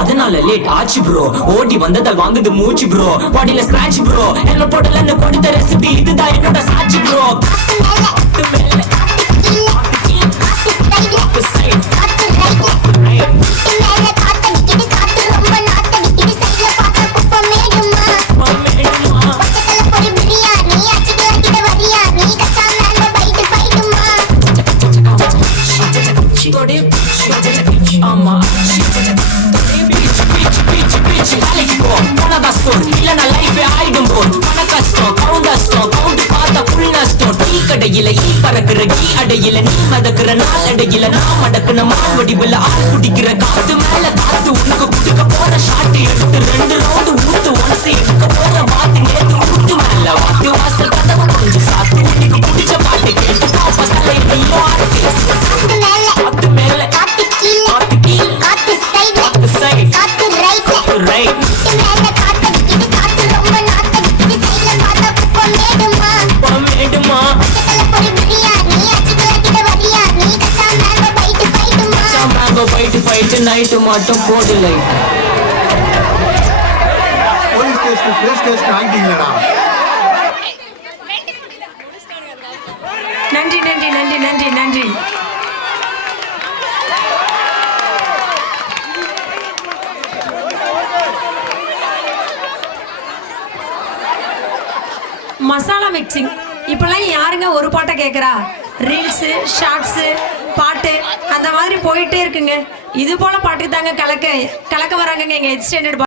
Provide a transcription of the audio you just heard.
அதனால லேட் ஆச்சு ப்ரோ ஓடி வந்ததால் வாங்குது மூச்சு ப்ரோ பாடியில ஸ்கிராட்ச் ப்ரோ என்ன போடலன்னு கொடுத்த ரெசிபி இதுதான் என்னோட சாட்சி ப்ரோ ஆமா கடையில ஈ பறக்கிற கீ அடையில நீ மதக்கிற நாள் அடையில நான் மடக்குன மான் வடிவில் ஆள் குடிக்கிற காத்து மேல காத்து உனக்கு குடுக்க போற ஷாட்டு எடுத்து 2 ரவுண்டு ஊத்து ஒன்ஸ் எடுக்க போற வாத்து நேத்து ஊத்து மேல வாத்து வாசல் கதவு கொஞ்சம் சாத்து உனக்கு பிடிச்ச பாட்டு கேட்டு பாப்பா தலை நீயோ ஆட்டு காத்து மேல காத்து கீழ் காத்து கீழ் காத்து சைடு காத்து சைடு காத்து ரைட் காத்து ரைட் மேல காத்து இது காத்து ரொம்ப நாத்து இது சைடுல பாத்தா பொம்மேடுமா பொம்மேடுமா ஃபைட் நைட் மட்டும் போடு லைட் போலீஸ் கேஸ் ஆகிட்டீங்களா நன்றி நன்றி நன்றி நன்றி நன்றி மசாலா மிக்சிங் இப்பெல்லாம் யாருங்க ஒரு பாட்டை கேட்குறா ரீல்ஸு ஷார்ட்ஸு பாட்டு அந்த மாதிரி போயிட்டே இருக்குங்க இது போல பாட்டுக்கு தாங்க கலக்க வராங்கங்க எங்கள் எக்ஸ்டெண்டட்